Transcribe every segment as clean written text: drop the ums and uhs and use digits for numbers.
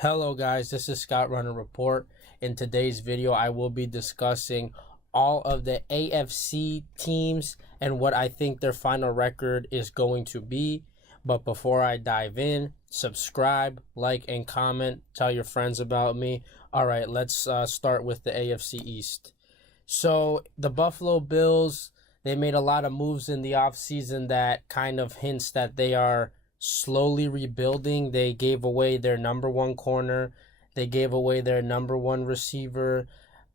Hello guys, this is ScoutRunnerReport. In today's video, I will be discussing all of the AFC teams and what I think their final record is going to be. But before I dive in, subscribe, like, and comment. Tell your friends about me. All right, let's start with the AFC East. So the Buffalo Bills, they made a lot of moves in the offseason that kind of hints that they are slowly rebuilding. They gave away their number one corner. They gave away their number one receiver.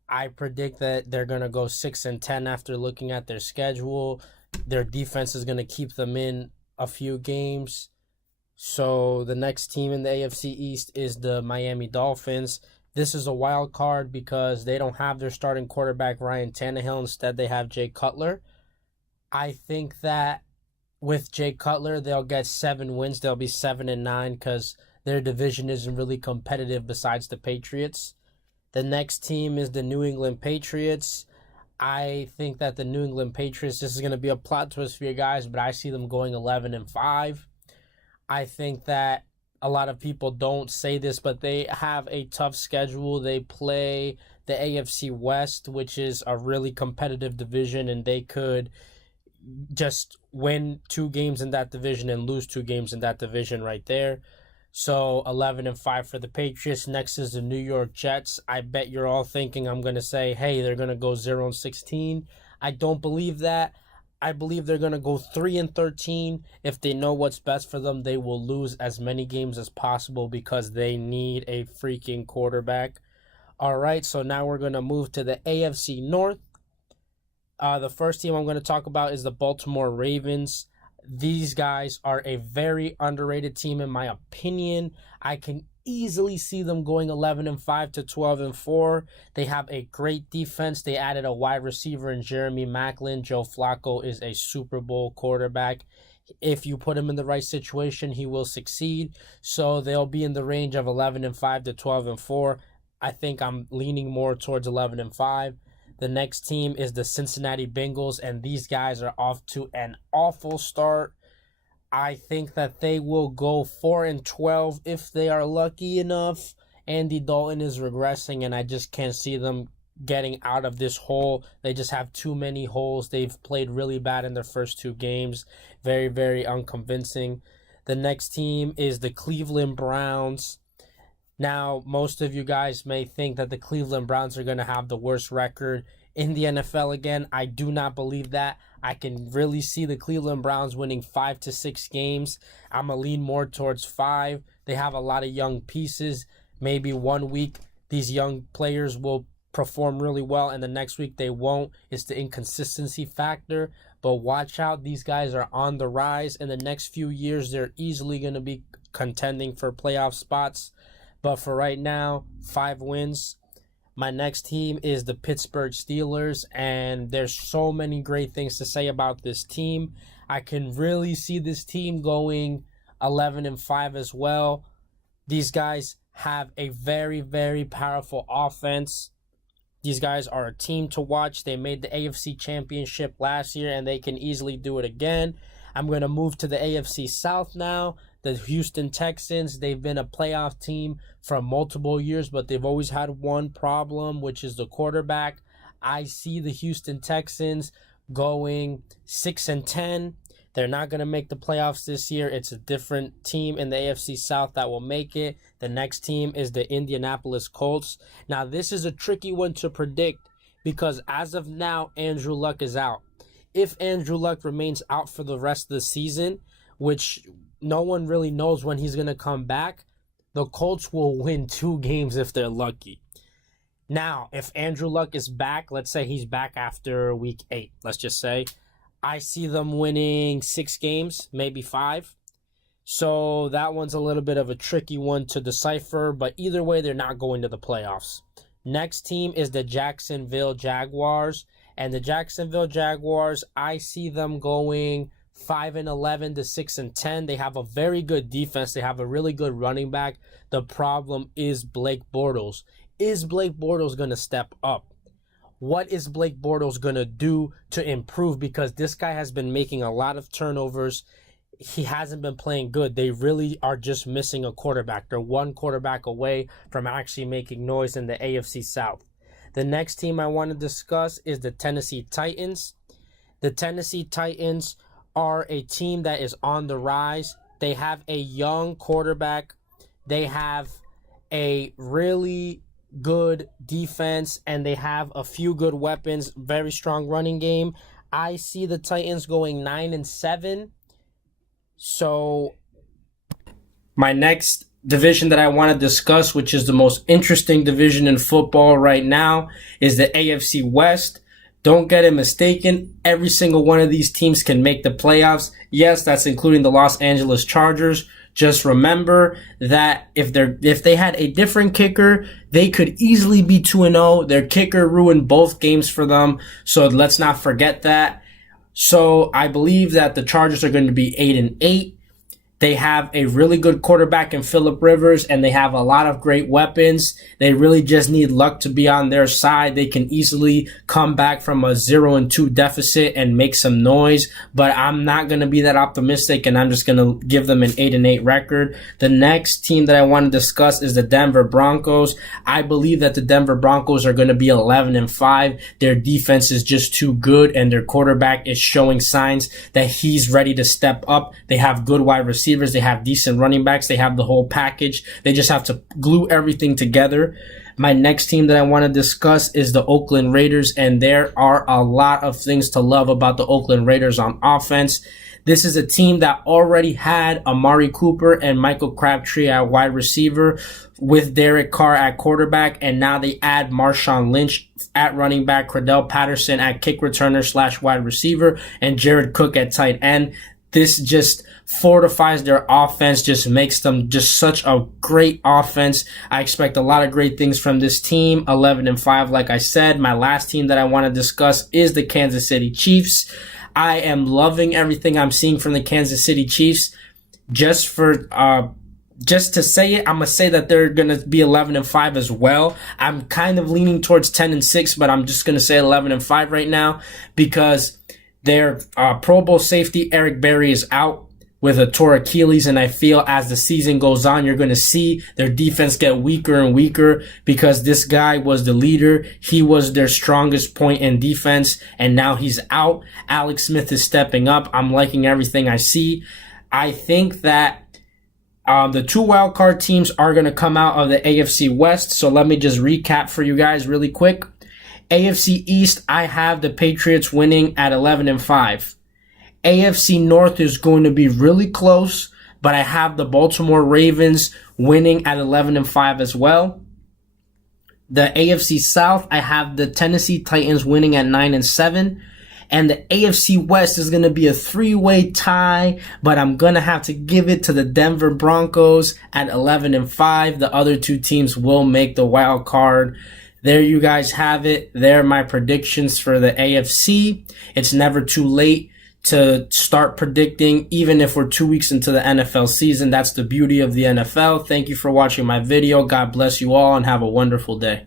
I predict that they're going to go 6-10 after looking at their schedule. Their defense is going to keep them in a few games. So the next team in the AFC East is the Miami Dolphins. This is a wild card because they don't have their starting quarterback Ryan Tannehill. Instead, they have Jay Cutler. I think that with Jay Cutler, they'll get 7 wins. They'll be 7-9 because their division isn't really competitive besides the Patriots. The next team is the New England Patriots. I think that the New England Patriots, this is going to be a plot twist for you guys, but I see them going 11-5. I think that a lot of people don't say this, but they have a tough schedule. They play the AFC West, which is a really competitive division, and they could just win 2 games in that division and lose 2 games in that division right there. So 11-5 for the Patriots. Next is the New York Jets. I bet you're all thinking I'm going to say, hey, they're going to go 0-16. I don't believe that. I believe they're going to go 3-13. If they know what's best for them, they will lose as many games as possible because they need a freaking quarterback. All right, so now we're going to move to the AFC North. The first team I'm going to talk about is the Baltimore Ravens. These guys are a very underrated team in my opinion. I can easily see them going 11-5 to 12-4. They have a great defense. They added a wide receiver in Jeremy Maclin. Joe Flacco is a Super Bowl quarterback. If you put him in the right situation, he will succeed. So they'll be in the range of 11-5 to 12-4. I think I'm leaning more towards 11-5. The next team is the Cincinnati Bengals, and these guys are off to an awful start. I think that they will go 4-12 if they are lucky enough. Andy Dalton is regressing, and I just can't see them getting out of this hole. They just have too many holes. They've played really bad in their first 2 games. Very, very unconvincing. The next team is the Cleveland Browns. Now, most of you guys may think that the Cleveland Browns are going to have the worst record in the NFL again. I do not believe that. I can really see the Cleveland Browns winning 5 to 6 games. I'm going to lean more towards 5. They have a lot of young pieces. Maybe one week these young players will perform really well and the next week they won't. It's the inconsistency factor. But watch out. These guys are on the rise. In the next few years, they're easily going to be contending for playoff spots. But for right now, 5 wins. My next team is the Pittsburgh Steelers, and there's so many great things to say about this team. I can really see this team going 11-5 as well. These guys have a very, very powerful offense. These guys are a team to watch. They made the AFC Championship last year, and they can easily do it again. I'm going to move to the AFC South now. The Houston Texans, they've been a playoff team for multiple years, but they've always had one problem, which is the quarterback. I see the Houston Texans going 6-10. They're not going to make the playoffs this year. It's a different team in the AFC South that will make it. The next team is the Indianapolis Colts. Now, this is a tricky one to predict because as of now, Andrew Luck is out. If Andrew Luck remains out for the rest of the season, which no one really knows when he's going to come back, the Colts will win 2 games if they're lucky. Now, if Andrew Luck is back, let's say he's back after week 8, let's just say, I see them winning 6 games, maybe 5. So that one's a little bit of a tricky one to decipher, but either way, they're not going to the playoffs. Next team is the Jacksonville Jaguars. And the Jacksonville Jaguars, I see them going 5-11 to 6-10. They have a very good defense. They have a really good running back. The problem is Blake Bortles. Is Blake Bortles going to step up? What is Blake Bortles going to do to improve? Because this guy has been making a lot of turnovers. he hasn't been playing good. They really are just missing a quarterback. They're one quarterback away from actually making noise in the AFC South. The next team I want to discuss is the Tennessee Titans. The Tennessee Titans are a team that is on the rise. They have a young quarterback. They have a really good defense, and they have a few good weapons, very strong running game. I see the Titans going 9-7. So my next division that I want to discuss, which is the most interesting division in football right now, is the AFC West. Don't get it mistaken. Every single one of these teams can make the playoffs. Yes, that's including the Los Angeles Chargers. Just remember that if they had a different kicker, they could easily be 2-0. Their kicker ruined both games for them. So let's not forget that. So I believe that the Chargers are going to be 8-8. They have a really good quarterback in Phillip Rivers, and they have a lot of great weapons. They really just need luck to be on their side. They can easily come back from a 0-2 deficit and make some noise, but I'm not going to be that optimistic, and I'm just going to give them an 8-8 record. The next team that I want to discuss is the Denver Broncos. I believe that the Denver Broncos are going to be 11-5. Their defense is just too good, and their quarterback is showing signs that he's ready to step up. They have good wide receivers. They have decent running backs. They have the whole package. They just have to glue everything together. My next team that I want to discuss is the Oakland Raiders, and there are a lot of things to love about the Oakland Raiders on offense. This is a team that already had Amari Cooper and Michael Crabtree at wide receiver with Derek Carr at quarterback, and now they add Marshawn Lynch at running back, Cordell Patterson at kick returner / wide receiver, and Jared Cook at tight end. This just fortifies their offense, just makes them just such a great offense. I expect a lot of great things from this team. 11-5, like I said. My last team that I want to discuss is the Kansas City Chiefs. I am loving everything I'm seeing from the Kansas City Chiefs. Just to say it, I'm going to say that they're going to be 11-5 as well. I'm kind of leaning towards 10-6, but I'm just going to say 11-5 right now because their Pro Bowl safety, Eric Berry, is out with a torn Achilles, and I feel as the season goes on, you're going to see their defense get weaker and weaker because this guy was the leader. He was their strongest point in defense, and now he's out. Alex Smith is stepping up. I'm liking everything I see. I think that the two wildcard teams are going to come out of the AFC West, so let me just recap for you guys really quick. AFC East, I have the Patriots winning at 11-5. AFC North is going to be really close, but I have the Baltimore Ravens winning at 11-5 as well. The AFC South, I have the Tennessee Titans winning at 9-7. And the AFC West is going to be a three-way tie, but I'm going to have to give it to the Denver Broncos at 11-5. The other two teams will make the wild card. There you guys have it. There are my predictions for the AFC. It's never too late to start predicting, even if we're 2 weeks into the NFL season. That's the beauty of the NFL. Thank you for watching my video. God bless you all and have a wonderful day.